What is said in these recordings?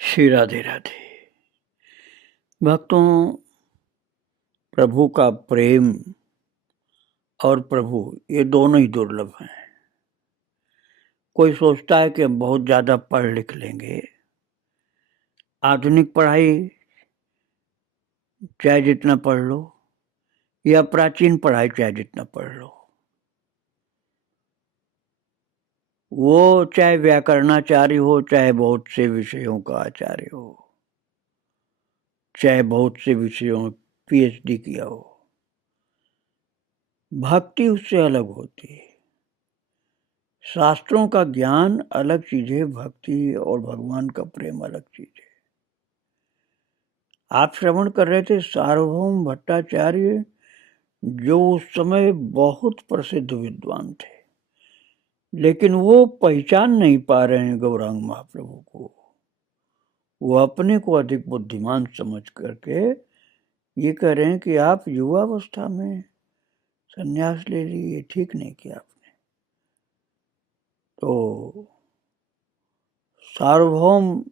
श्री राधे राधे। भक्तों, प्रभु का प्रेम और प्रभु ये दोनों ही दुर्लभ हैं। कोई सोचता है कि हम बहुत ज्यादा पढ़ लिख लेंगे, आधुनिक पढ़ाई चाहे जितना पढ़ लो या प्राचीन पढ़ाई चाहे जितना पढ़ लो, वो चाहे व्याकरणाचार्य हो, चाहे बहुत से विषयों का आचार्य हो, चाहे बहुत से विषयों में पीएचडी किया हो, भक्ति उससे अलग होती है। शास्त्रों का ज्ञान अलग चीज है, भक्ति और भगवान का प्रेम अलग चीज है। आप श्रवण कर रहे थे सार्वभौम भट्टाचार्य, जो उस समय बहुत प्रसिद्ध विद्वान थे, लेकिन वो पहचान नहीं पा रहे हैं गौरांग महाप्रभु को। वो अपने को अधिक बुद्धिमान समझ करके ये कह रहे हैं कि आप युवावस्था में संन्यास ले लिए, ठीक नहीं किया आपने। तो सार्वभौम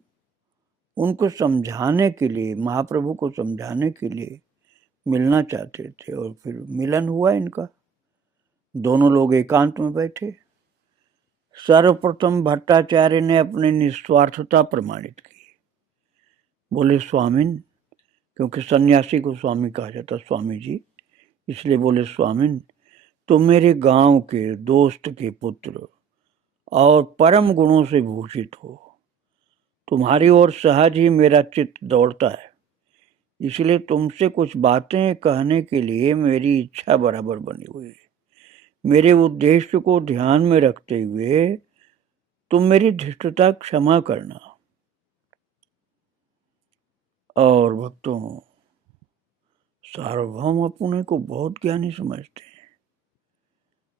उनको समझाने के लिए, महाप्रभु को समझाने के लिए मिलना चाहते थे, और फिर मिलन हुआ इनका। दोनों लोग एकांत में बैठे। सर्वप्रथम भट्टाचार्य ने अपनी निस्वार्थता प्रमाणित की। बोले स्वामिन, क्योंकि सन्यासी को स्वामी कहा जाता, स्वामी जी, इसलिए बोले स्वामिन, तुम मेरे गांव के दोस्त के पुत्र और परम गुणों से भूषित हो। तुम्हारी ओर सहज ही मेरा चित्त दौड़ता है, इसलिए तुमसे कुछ बातें कहने के लिए मेरी इच्छा बराबर बनी हुई है। मेरे उद्देश्य को ध्यान में रखते हुए तुम मेरी धृष्टता क्षमा करना। और भक्तों, सार्वभौम अपने को बहुत ज्ञानी समझते हैं,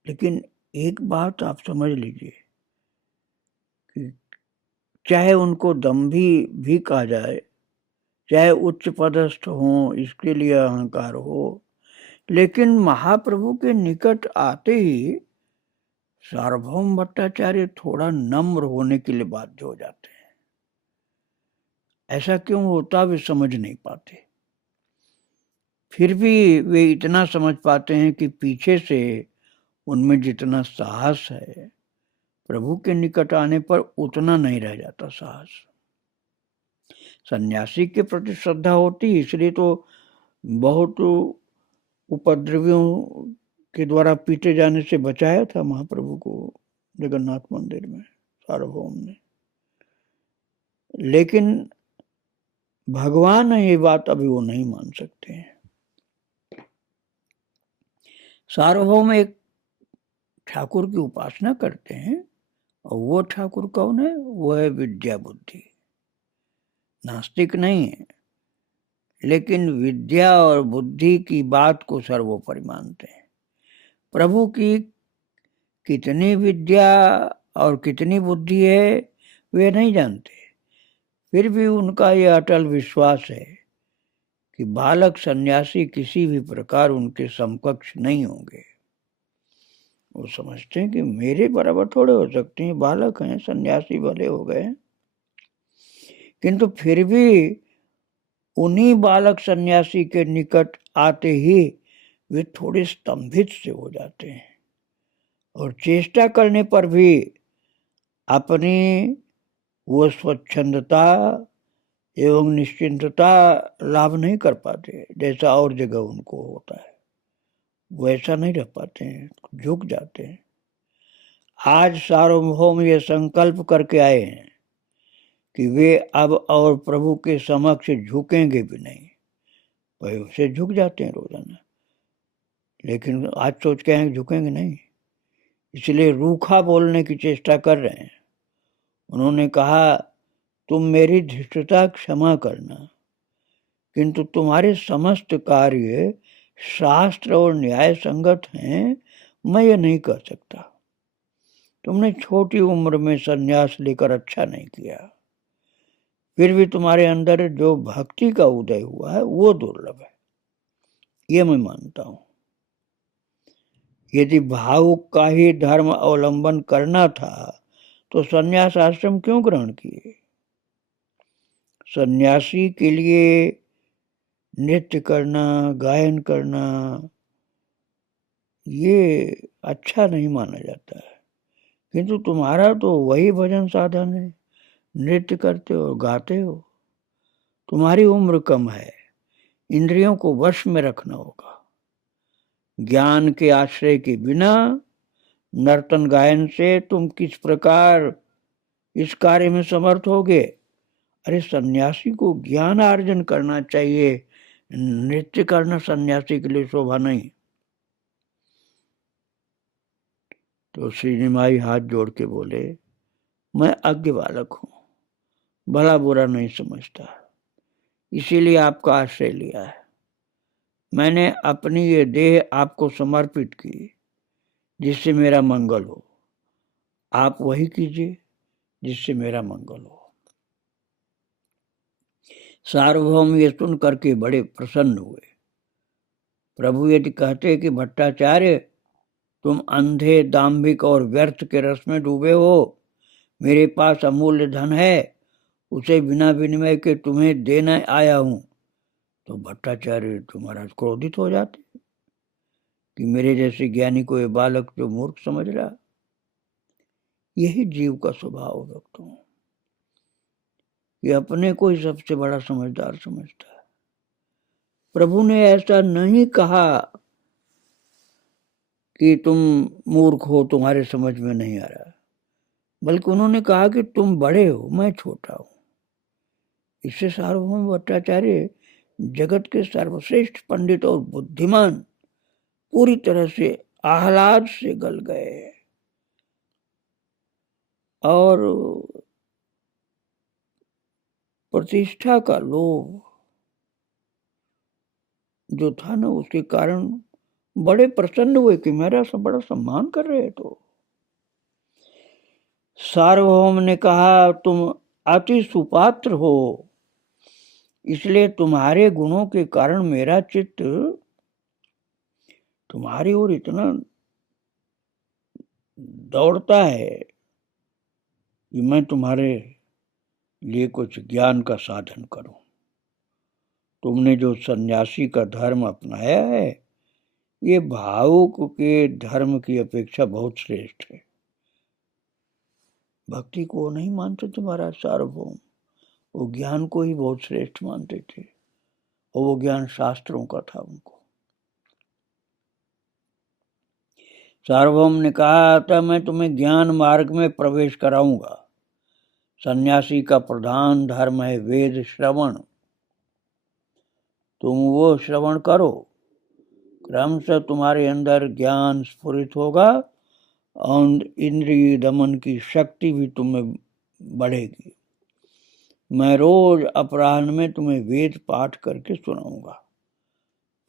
लेकिन एक बात आप समझ लीजिए कि चाहे उनको दंभी भी कहा जाए, चाहे उच्च पदस्थ हो, इसके लिए अहंकार हो, लेकिन महाप्रभु के निकट आते ही सार्वभौम भट्टाचार्य थोड़ा नम्र होने के लिए बाध्य हो जाते हैं। ऐसा क्यों होता वे समझ नहीं पाते। फिर भी वे इतना समझ पाते हैं कि पीछे से उनमें जितना साहस है, प्रभु के निकट आने पर उतना नहीं रह जाता साहस। सन्यासी के प्रति श्रद्धा होती, इसलिए तो बहुत उपद्रवियों के द्वारा पीटे जाने से बचाया था महाप्रभु को जगन्नाथ मंदिर में सार्वभौम ने। लेकिन भगवान है, ये बात अभी वो नहीं मान सकते हैं। सार्वभौम एक ठाकुर की उपासना करते हैं, और वो ठाकुर कौन है? वो है विद्या बुद्धि। नास्तिक नहीं है, लेकिन विद्या और बुद्धि की बात को सर्वोपरि मानते हैं। प्रभु की कितनी विद्या और कितनी बुद्धि है वे नहीं जानते, फिर भी उनका यह अटल विश्वास है कि बालक सन्यासी किसी भी प्रकार उनके समकक्ष नहीं होंगे। वो समझते हैं कि मेरे बराबर थोड़े हो सकते हैं, बालक हैं, सन्यासी भले हो गए, किंतु फिर भी उन्हीं बालक सन्यासी के निकट आते ही वे थोड़े स्तंभित से हो जाते हैं, और चेष्टा करने पर भी अपनी वो स्वच्छंदता एवं निश्चिंतता लाभ नहीं कर पाते, जैसा और जगह उनको होता है वैसा नहीं रह पाते हैं, झुक जाते हैं। आज सार्वभौम ये संकल्प करके आए हैं कि वे अब और प्रभु के समक्ष झुकेंगे भी नहीं। भाई उसे झुक जाते हैं रोजाना, लेकिन आज सोच के हैं झुकेंगे नहीं, इसलिए रूखा बोलने की चेष्टा कर रहे हैं। उन्होंने कहा तुम मेरी धृष्टता क्षमा करना, किंतु तुम्हारे समस्त कार्य शास्त्र और न्याय संगत हैं, मैं ये नहीं कर सकता। तुमने छोटी उम्र में संन्यास लेकर अच्छा नहीं किया, फिर भी तुम्हारे अंदर जो भक्ति का उदय हुआ है वो दुर्लभ है, ये मैं मानता हूं। यदि भावुक का ही धर्म अवलंबन करना था तो संन्यास आश्रम क्यों ग्रहण किए? सन्यासी के लिए नृत्य करना, गायन करना ये अच्छा नहीं माना जाता है, किंतु तुम्हारा तो वही भजन साधन है, नृत्य करते हो, गाते हो। तुम्हारी उम्र कम है, इंद्रियों को वश में रखना होगा। ज्ञान के आश्रय के बिना नर्तन गायन से तुम किस प्रकार इस कार्य में समर्थ होगे? अरे सन्यासी को ज्ञान अर्जन करना चाहिए, नृत्य करना सन्यासी के लिए शोभा नहीं। तो श्री निमाई हाथ जोड़ के बोले, मैं अज्ञ बालक हूं, भला बुरा नहीं समझता, इसीलिए आपका आश्रय लिया है। मैंने अपनी ये देह आपको समर्पित की जिससे मेरा मंगल हो। आप वही कीजिए जिससे मेरा मंगल हो। सार्वभौम ये सुन करके बड़े प्रसन्न हुए। प्रभु यदि कहते कि भट्टाचार्य तुम अंधे, दाम्भिक और व्यर्थ के रस में डूबे हो, मेरे पास अमूल्य धन है, उसे बिना विनिमय के तुम्हें देने आया हूं, तो भट्टाचार्य तुम्हारा क्रोधित हो जाते कि मेरे जैसे ज्ञानी को ये बालक जो मूर्ख समझ रहा। यही जीव का स्वभाव भक्तों, ये अपने को ही सबसे बड़ा समझदार समझता है। प्रभु ने ऐसा नहीं कहा कि तुम मूर्ख हो, तुम्हारे समझ में नहीं आ रहा, बल्कि उन्होंने कहा कि तुम बड़े हो, मैं छोटा हूं। इससे सार्वभौम भट्टाचार्य जगत के सर्वश्रेष्ठ पंडित और बुद्धिमान पूरी तरह से आह्लाद से गल गए और प्रतिष्ठा का लोभ जो था ना, उसके कारण बड़े प्रसन्न हुए कि मेरा सब बड़ा सम्मान कर रहे। तो सार्वभौम ने कहा, तुम अति सुपात्र हो, इसलिए तुम्हारे गुणों के कारण मेरा चित्त तुम्हारी ओर इतना दौड़ता है कि मैं तुम्हारे लिए कुछ ज्ञान का साधन करूं। तुमने जो सन्यासी का धर्म अपनाया है, ये भावुक के धर्म की अपेक्षा बहुत श्रेष्ठ है। भक्ति को नहीं मानते थे महाराज सार्वभौम, वो ज्ञान को ही बहुत श्रेष्ठ मानते थे, और वो ज्ञान शास्त्रों का था उनको। सार्वभौम ने कहा था, मैं तुम्हें ज्ञान मार्ग में प्रवेश कराऊंगा। सन्यासी का प्रधान धर्म है वेद श्रवण, तुम वो श्रवण करो, क्रमशः तुम्हारे अंदर ज्ञान स्फुरित होगा और इंद्रिय दमन की शक्ति भी तुम्हें बढ़ेगी। मैं रोज अपराह्न में तुम्हें वेद पाठ करके सुनाऊंगा।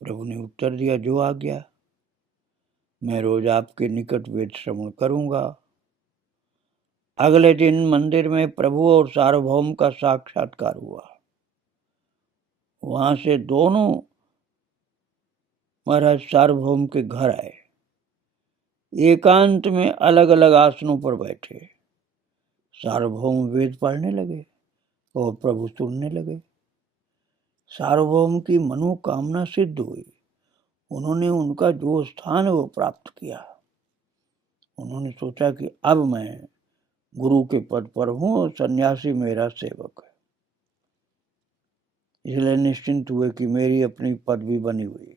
प्रभु ने उत्तर दिया, जो आज्ञा। मैं रोज आपके निकट वेद श्रवण करूंगा। अगले दिन मंदिर में प्रभु और सार्वभौम का साक्षात्कार हुआ। वहां से दोनों महाराज सार्वभौम के घर आए, एकांत में अलग अलग आसनों पर बैठे। सार्वभौम वेद पढ़ने लगे और प्रभु सुनने लगे। सार्वभौम की मनोकामना सिद्ध हुई। उन्होंने उनका जो स्थान है वो प्राप्त किया। उन्होंने सोचा कि अब मैं गुरु के पद पर हूं और सन्यासी मेरा सेवक है, इसलिए निश्चिंत हुए कि मेरी अपनी पदवी बनी हुई।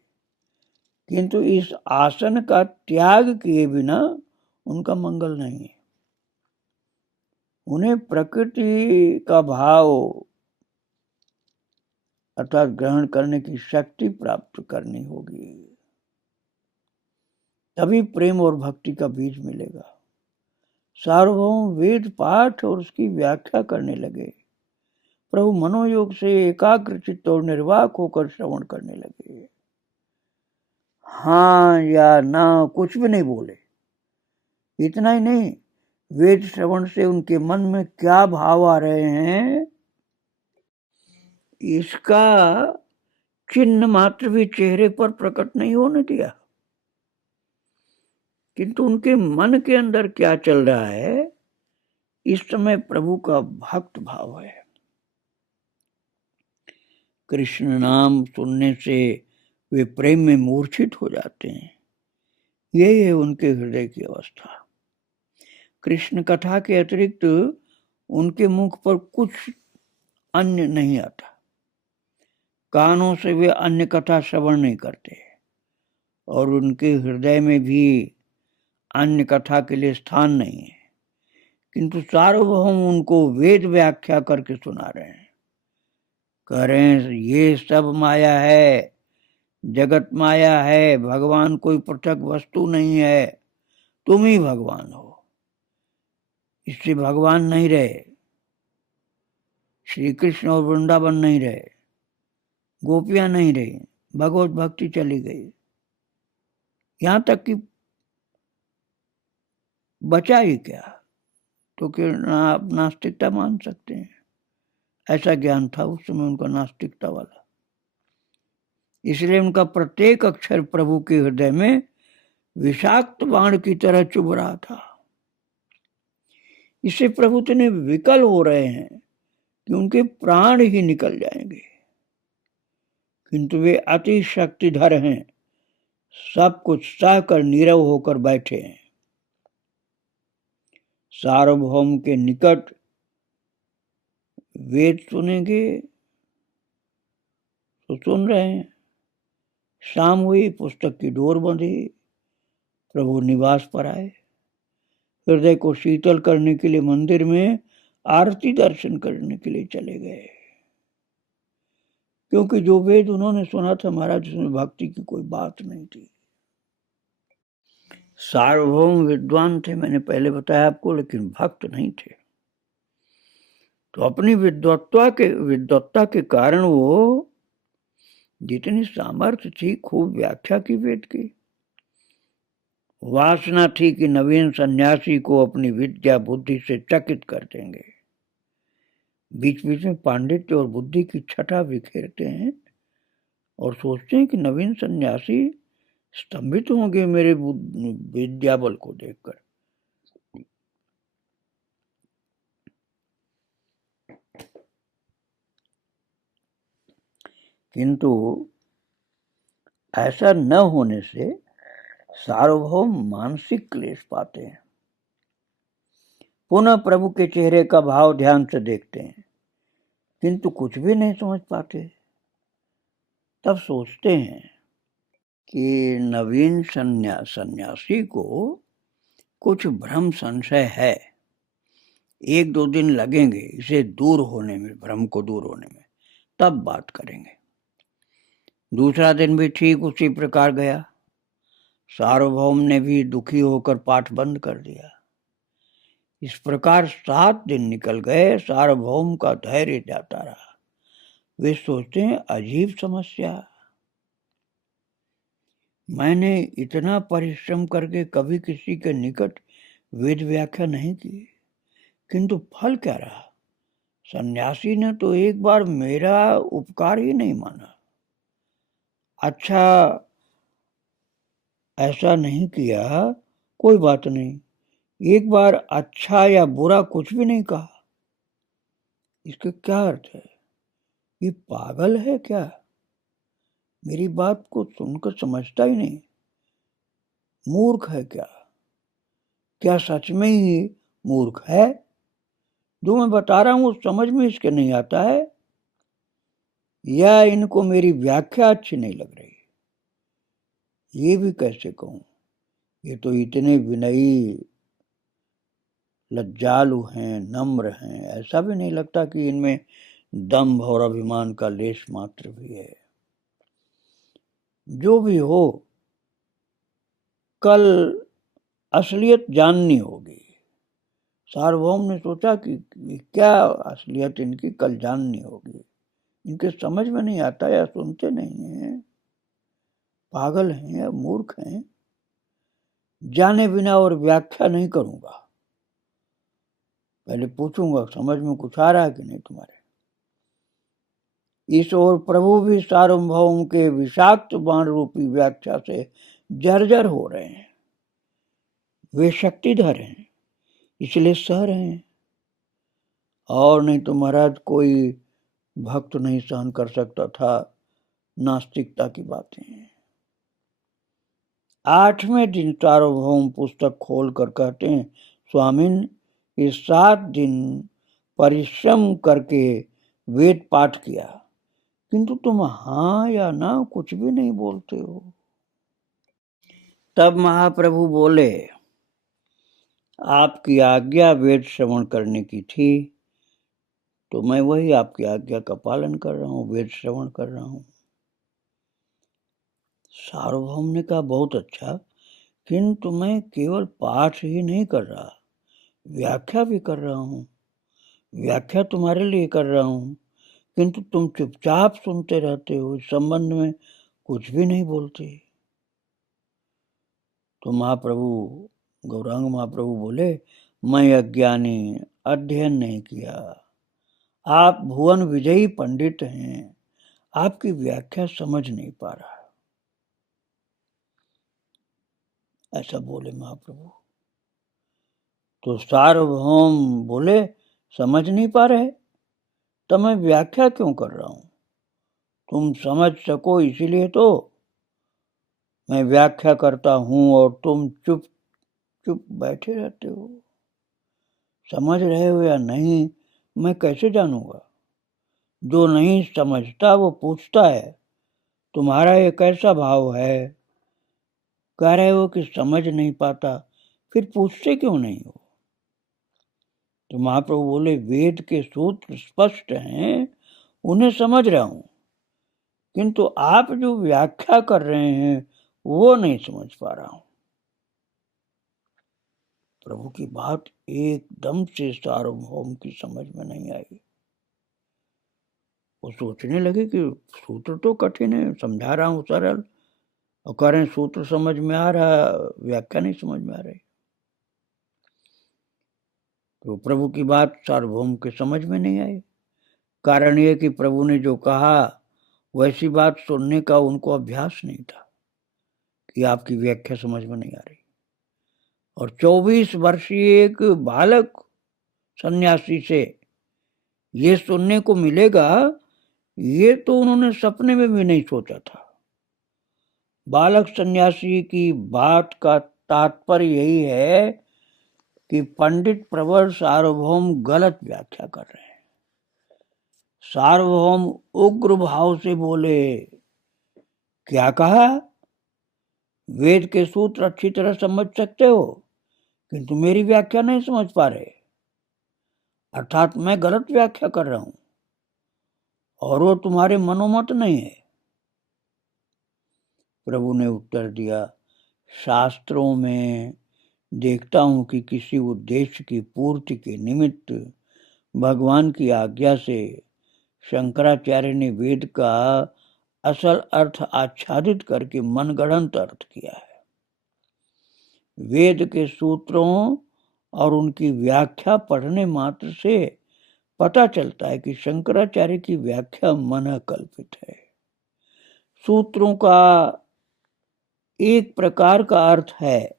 किंतु इस आसन का त्याग किए बिना उनका मंगल नहीं है। उन्हें प्रकृति का भाव अर्थात ग्रहण करने की शक्ति प्राप्त करनी होगी, तभी प्रेम और भक्ति का बीज मिलेगा। सार्वभौम वेद पाठ और उसकी व्याख्या करने लगे। प्रभु मनोयोग से एकाग्र चित्त और निर्वाक होकर श्रवण करने लगे। हाँ या ना कुछ भी नहीं बोले। इतना ही नहीं, वेद श्रवण से उनके मन में क्या भाव आ रहे हैं इसका चिन्ह मात्र भी चेहरे पर प्रकट नहीं होने दिया, किंतु उनके मन के अंदर क्या चल रहा है, इस समय प्रभु का भक्त भाव है। कृष्ण नाम सुनने से वे प्रेम में मूर्छित हो जाते हैं। यही है उनके हृदय की अवस्था। कृष्ण कथा के अतिरिक्त उनके मुख पर कुछ अन्य नहीं आता। कानों से वे अन्य कथा श्रवण नहीं करते और उनके हृदय में भी अन्य कथा के लिए स्थान नहीं है। किंतु सार्वभौम उनको वेद व्याख्या करके सुना रहे हैं। कह रहे हैं ये सब माया है, जगत माया है, भगवान कोई पृथक वस्तु नहीं है, तुम ही भगवान हो। इससे भगवान नहीं रहे, श्री कृष्ण और वृंदावन नहीं रहे, गोपियां नहीं रही, भगवत भक्ति चली गई, यहां तक कि बचा ही क्या, तो कि आप नास्तिकता मान सकते हैं। ऐसा ज्ञान था उस समय उनका, नास्तिकता वाला। इसलिए उनका प्रत्येक अक्षर प्रभु के हृदय में विषाक्त बाण की तरह चुभ रहा था। इससे प्रभु इतने विकल हो रहे हैं कि उनके प्राण ही निकल जाएंगे। किंतु वे अति शक्तिधर हैं, सब कुछ सहकर नीरव होकर बैठे हैं। सार्वभौम के निकट वेद सुनेंगे तो सुन रहे हैं। शाम हुई, पुस्तक की डोर बंधी, प्रभु निवास पर आए। हृदय को शीतल करने के लिए मंदिर में आरती दर्शन करने के लिए चले गए, क्योंकि जो वेद उन्होंने सुना था महाराज, उसमें भक्ति की कोई बात नहीं थी। सार्वभौम विद्वान थे, मैंने पहले बताया आपको, लेकिन भक्त नहीं थे। तो अपनी विद्वत्ता के कारण वो जितनी सामर्थ्य थी, खूब व्याख्या की वेद की। वासना थी कि नवीन सन्यासी को अपनी विद्या बुद्धि से चकित कर देंगे। बीच बीच में पांडित्य और बुद्धि की छटा बिखेरते हैं और सोचते हैं कि नवीन सन्यासी स्तंभित होंगे मेरे विद्या बल को देखकर। किंतु ऐसा न होने से सार्वभौम मानसिक क्लेश पाते हैं। पुनः प्रभु के चेहरे का भाव ध्यान से देखते हैं, किंतु कुछ भी नहीं समझ पाते। तब सोचते हैं कि नवीन सन्यासी को कुछ भ्रम संशय है, 1-2 दिन लगेंगे इसे दूर होने में, भ्रम को दूर होने में, तब बात करेंगे। दूसरा दिन भी ठीक उसी प्रकार गया। सार्वभौम ने भी दुखी होकर पाठ बंद कर दिया। इस प्रकार 7 दिन निकल गए, सार्वभौम का धैर्य जाता रहा। वे सोचते हैं अजीब समस्या, मैंने इतना परिश्रम करके कभी किसी के निकट वेद व्याख्या नहीं की, किंतु फल क्या रहा? सन्यासी ने तो एक बार मेरा उपकार ही नहीं माना। अच्छा, ऐसा नहीं किया, कोई बात नहीं, एक बार अच्छा या बुरा कुछ भी नहीं कहा। इसका क्या अर्थ है? ये पागल है क्या? मेरी बात को सुनकर समझता ही नहीं, मूर्ख है क्या? क्या सच में ही मूर्ख है? जो मैं बता रहा हूं समझ में इसके नहीं आता है, या इनको मेरी व्याख्या अच्छी नहीं लग रही? ये भी कैसे कहूं, ये तो इतने विनयी लज्जालु हैं, नम्र हैं, ऐसा भी नहीं लगता कि इनमें दंभ और अभिमान का लेश मात्र भी है। जो भी हो, कल असलियत जाननी होगी। सार्वभौम ने सोचा कि क्या असलियत इनकी कल जाननी होगी। इनके समझ में नहीं आता या सुनते नहीं हैं, पागल हैं या मूर्ख हैं। जाने बिना और व्याख्या नहीं करूंगा, पहले पूछूंगा समझ में कुछ आ रहा है कि नहीं तुम्हारे। इस ओर प्रभु भी सार्वभौम के विषाक्त बाण रूपी व्याख्या से जर्जर हो रहे हैं। वे शक्तिधर हैं, इसलिए सह रहे हैं, और नहीं तो महाराज कोई भक्त नहीं सहन कर सकता था नास्तिकता की बातें। 8वें दिन सार्वभौम पुस्तक खोल कर कहते हैं, स्वामिन, इस 7 दिन परिश्रम करके वेद पाठ किया, किंतु तुम हाँ या ना कुछ भी नहीं बोलते हो। तब महाप्रभु बोले, आपकी आज्ञा वेद श्रवण करने की थी, तो मैं वही आपकी आज्ञा का पालन कर रहा हूँ, वेद श्रवण कर रहा हूँ। सार्वभौम ने कहा, बहुत अच्छा, किंतु मैं केवल पाठ ही नहीं कर रहा, व्याख्या भी कर रहा हूँ। व्याख्या तुम्हारे लिए कर रहा हूँ, किंतु तुम चुपचाप सुनते रहते हो, इस संबंध में कुछ भी नहीं बोलते। तो महाप्रभु, गौरांग महाप्रभु बोले, मैं अज्ञानी, अध्ययन नहीं किया, आप भुवन विजयी पंडित हैं, आपकी व्याख्या समझ नहीं पा रहा। ऐसा बोले महाप्रभु। तो सार्वभौम बोले, समझ नहीं पा रहे तो मैं व्याख्या क्यों कर रहा हूं? तुम समझ सको इसीलिए तो मैं व्याख्या करता हूं और तुम चुप चुप बैठे रहते हो। समझ रहे हो या नहीं मैं कैसे जानूंगा? जो नहीं समझता वो पूछता है, तुम्हारा ये कैसा भाव है? कह रहे हो कि समझ नहीं पाता, फिर पूछते क्यों नहीं हो? तो महाप्रभु बोले, वेद के सूत्र स्पष्ट हैं, उन्हें समझ रहा हूं, किंतु आप जो व्याख्या कर रहे हैं वो नहीं समझ पा रहा हूं। प्रभु की बात एकदम से सार्वभौम की समझ में नहीं आई। वो सोचने लगे कि सूत्र तो कठिन है, समझा रहा हूं सरल, और कह रहे हैं सूत्र समझ में आ रहा, व्याख्या नहीं समझ में आ रही। तो प्रभु की बात सार्वभौम के समझ में नहीं आई। कारण ये कि प्रभु ने जो कहा वैसी बात सुनने का उनको अभ्यास नहीं था कि आपकी व्याख्या समझ में नहीं आ रही। और 24 वर्षीय एक बालक सन्यासी से ये सुनने को मिलेगा, ये तो उन्होंने सपने में भी नहीं सोचा था। बालक सन्यासी की बात का तात्पर्य यही है कि पंडित प्रवर सार्वभौम गलत व्याख्या कर रहे हैं। सार्वभौम उग्र भाव से बोले, क्या कहा? वेद के सूत्र अच्छी तरह समझ सकते हो, किंतु मेरी व्याख्या नहीं समझ पा रहे, अर्थात मैं गलत व्याख्या कर रहा हूं और वो तुम्हारे मनोमत नहीं है। प्रभु ने उत्तर दिया, शास्त्रों में देखता हूं कि किसी उद्देश्य की पूर्ति के निमित्त भगवान की आज्ञा से शंकराचार्य ने वेद का असल अर्थ आच्छादित करके मनगढ़ंत अर्थ किया है। वेद के सूत्रों और उनकी व्याख्या पढ़ने मात्र से पता चलता है कि शंकराचार्य की व्याख्या मन कल्पित है। सूत्रों का एक प्रकार का अर्थ है,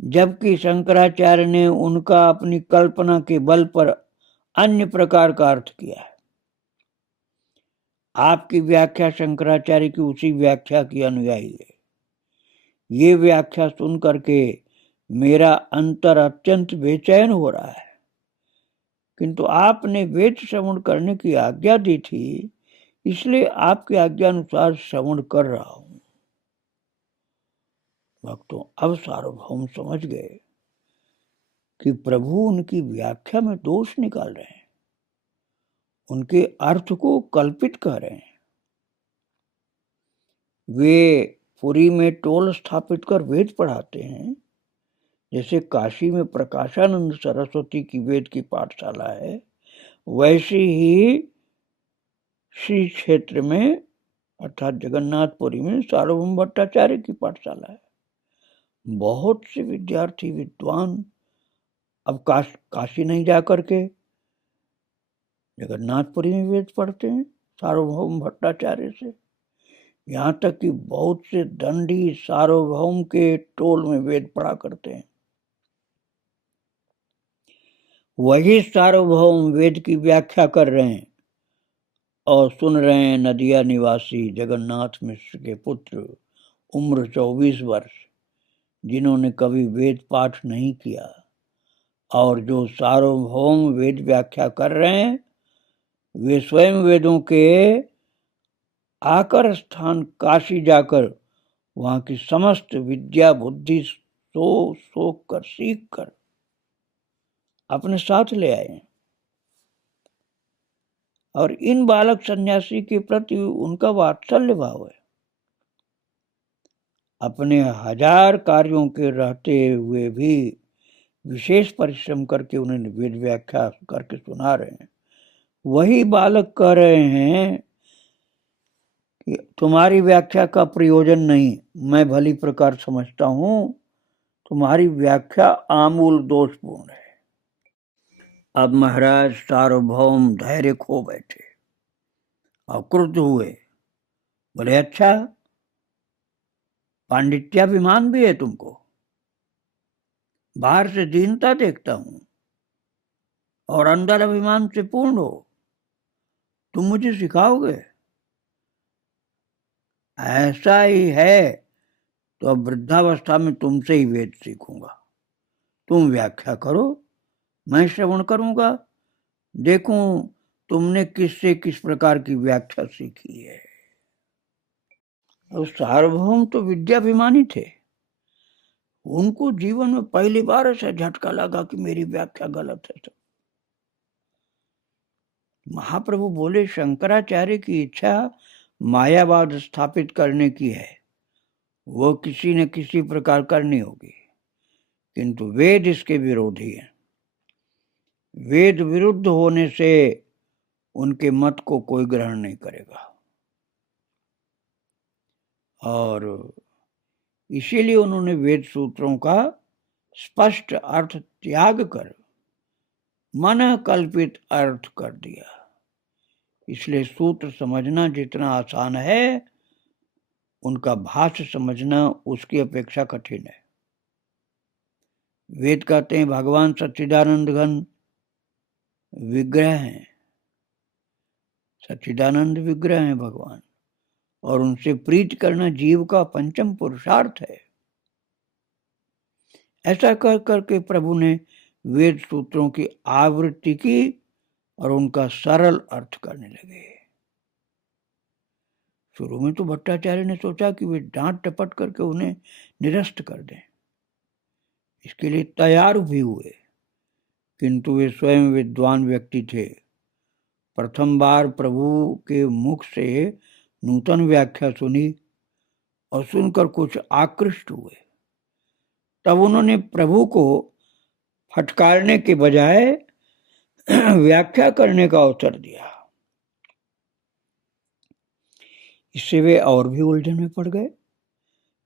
जबकि शंकराचार्य ने उनका अपनी कल्पना के बल पर अन्य प्रकार का अर्थ किया है। आपकी व्याख्या शंकराचार्य की उसी व्याख्या की अनुयायी है। ये व्याख्या सुन करके मेरा अंतर अत्यंत बेचैन हो रहा है, किंतु आपने वेद श्रवण करने की आज्ञा दी थी, इसलिए आपकी आज्ञा अनुसार श्रवण कर रहा हूं। भक्तों, अब सार्वभौम समझ गए कि प्रभु उनकी व्याख्या में दोष निकाल रहे हैं, उनके अर्थ को कल्पित कर रहे हैं। वे पुरी में टोल स्थापित कर वेद पढ़ाते हैं, जैसे काशी में प्रकाशानंद सरस्वती की वेद की पाठशाला है, वैसी ही श्री क्षेत्र में अर्थात जगन्नाथपुरी में सार्वभौम भट्टाचार्य की पाठशाला है। बहुत से विद्यार्थी विद्वान अब काशी नहीं जा करके जगन्नाथपुरी में वेद पढ़ते हैं सार्वभौम भट्टाचार्य से। यहाँ तक कि बहुत से दंडी सार्वभौम के टोल में वेद पढ़ा करते हैं। वही सार्वभौम वेद की व्याख्या कर रहे हैं और सुन रहे हैं नदिया निवासी जगन्नाथ मिश्र के पुत्र, उम्र 24 वर्ष, जिन्होंने कभी वेद पाठ नहीं किया और जो सार्वभौम वेद व्याख्या कर रहे हैं, वे स्वयं वेदों के आकर स्थान काशी जाकर वहां की समस्त विद्या बुद्धि सोख कर सीख कर अपने साथ ले आए। और इन बालक सन्यासी के प्रति उनका वात्सल्य भाव है। अपने 1000 कार्यों के रहते हुए भी विशेष परिश्रम करके उन्हें वेद व्याख्या करके सुना रहे हैं। वही बालक कह रहे हैं कि तुम्हारी व्याख्या का प्रयोजन नहीं, मैं भली प्रकार समझता हूं, तुम्हारी व्याख्या आमूल दोषपूर्ण है। अब महाराज सार्वभौम धैर्य खो बैठे और क्रुद्ध हुए। बोले, अच्छा, पांडित्याभिमान भी है तुमको? बाहर से दीनता देखता हूं और अंदर अभिमान से पूर्ण हो। तुम मुझे सिखाओगे? ऐसा ही है तो अब वृद्धावस्था में तुमसे ही वेद सीखूंगा। तुम व्याख्या करो, मैं श्रवण करूंगा, देखूं तुमने किससे किस प्रकार की व्याख्या सीखी है। और सार्वभौम तो विद्याभिमानी थे। उनको जीवन में पहली बार ऐसा झटका लगा कि मेरी व्याख्या गलत है। तो महाप्रभु बोले, शंकराचार्य की इच्छा मायावाद स्थापित करने की है, वो किसी न किसी प्रकार करनी होगी, किंतु वेद इसके विरोधी है। वेद विरुद्ध होने से उनके मत को कोई ग्रहण नहीं करेगा और इसीलिए उन्होंने वेद सूत्रों का स्पष्ट अर्थ त्याग कर मन कल्पित अर्थ कर दिया। इसलिए सूत्र समझना जितना आसान है, उनका भाष्य समझना उसकी अपेक्षा कठिन है। वेद कहते हैं भगवान सच्चिदानंद घन विग्रह हैं, सच्चिदानंद विग्रह हैं भगवान, और उनसे प्रीत करना जीव का पंचम पुरुषार्थ है। ऐसा कर करके प्रभु ने वेद सूत्रों की आवृत्ति की और उनका सरल अर्थ करने लगे। शुरू में तो भट्टाचार्य ने सोचा कि वे डांट टपट करके उन्हें निरस्त कर दें, इसके लिए तैयार भी हुए, किंतु वे स्वयं विद्वान व्यक्ति थे। प्रथम बार प्रभु के मुख से नूतन व्याख्या सुनी और सुनकर कुछ आकृष्ट हुए। तब उन्होंने प्रभु को फटकारने के बजाय व्याख्या करने का अवसर दिया। इससे वे और भी उलझन में पड़ गए,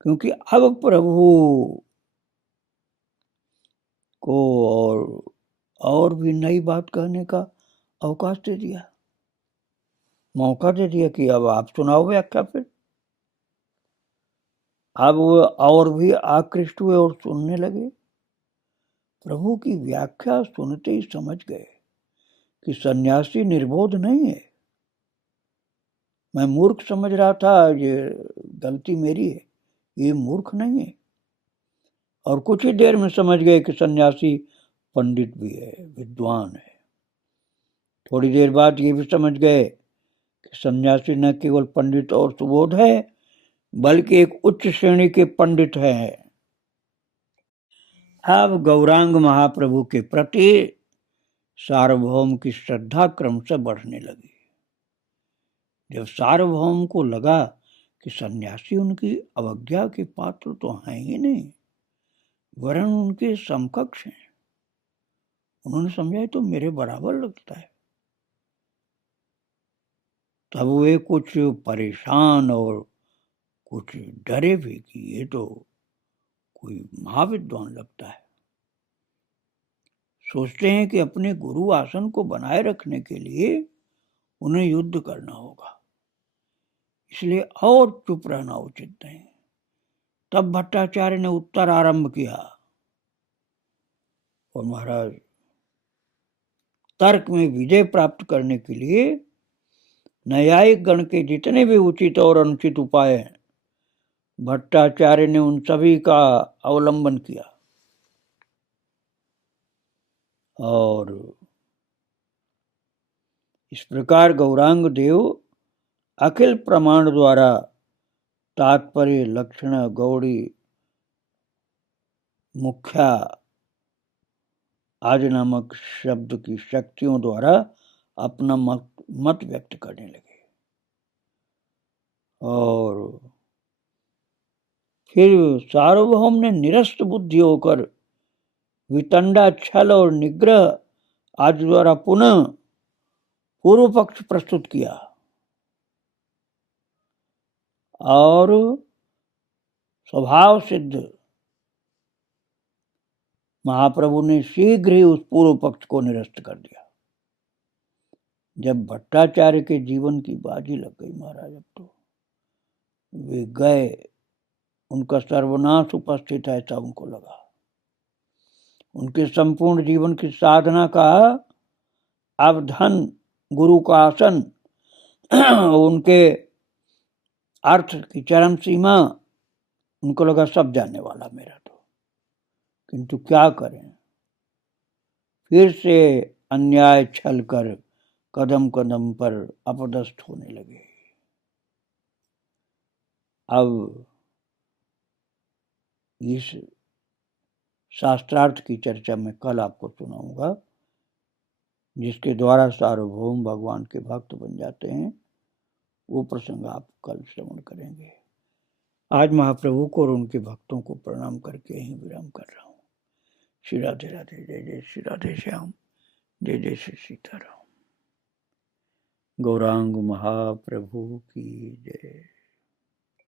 क्योंकि अब प्रभु को और भी नई बात कहने का अवकाश दे दिया, मौका दे दिया कि अब आप सुनाओ व्याख्या। फिर अब वो और भी आकृष्ट हुए और सुनने लगे। प्रभु की व्याख्या सुनते ही समझ गए कि सन्यासी निर्बोध नहीं है। मैं मूर्ख समझ रहा था, ये गलती मेरी है, ये मूर्ख नहीं है। और कुछ ही देर में समझ गए कि सन्यासी पंडित भी है, विद्वान है। थोड़ी देर बाद ये भी समझ गए कि सन्यासी न केवल पंडित और सुबोध है, बल्कि एक उच्च श्रेणी के पंडित हैं। अब गौरांग महाप्रभु के प्रति सार्वभौम की श्रद्धा क्रमशः बढ़ने लगी। जब सार्वभौम को लगा कि सन्यासी उनकी अवज्ञा के पात्र तो हैं ही नहीं, वरन उनके समकक्ष हैं, उन्होंने समझा तो मेरे बराबर लगता है। तब वे कुछ परेशान और कुछ डरे भी कि ये तो कोई महाविद्वान लगता है। सोचते हैं कि अपने गुरु आसन को बनाए रखने के लिए उन्हें युद्ध करना होगा, इसलिए और चुप रहना उचित नहीं। तब भट्टाचार्य ने उत्तर आरंभ किया और महाराज तर्क में विजय प्राप्त करने के लिए न्यायिक गण के जितने भी उचित और अनुचित उपाय हैं, भट्टाचार्य ने उन सभी का अवलंबन किया और इस प्रकार गौरांग देव अखिल प्रमाण द्वारा तात्पर्य, लक्षण, गौड़ी, मुख्या आदि नामक शब्द की शक्तियों द्वारा अपना मत व्यक्त करने लगे। और फिर सार्वभौम ने निरस्त बुद्धि होकर वितंडा, छल और निग्रह आदि द्वारा पुनः पूर्व पक्ष प्रस्तुत किया और स्वभाव सिद्ध महाप्रभु ने शीघ्र ही उस पूर्व पक्ष को निरस्त कर दिया। जब भट्टाचार्य के जीवन की बाजी लग गई महाराज, अब तो वे गए, उनका सर्वनाश उपस्थित है ऐसा उनको लगा। उनके संपूर्ण जीवन की साधना का अब धन, गुरु का आसन, उनके अर्थ की चरम सीमा, उनको लगा सब जाने वाला मेरा तो, किंतु क्या करें, फिर से अन्याय छल कर कदम कदम पर अपदस्थ होने लगे। अब इस शास्त्रार्थ की चर्चा में कल आपको सुनाऊंगा, जिसके द्वारा सार्वभौम भगवान के भक्त बन जाते हैं। वो प्रसंग आप कल श्रवण करेंगे। आज महाप्रभु को और उनके भक्तों को प्रणाम करके यहीं विराम कर रहा हूँ। श्री राधे राधे, जय जय श्री राधे श्याम, जय जय श्री सीताराम। गौरांग महाप्रभु की जय।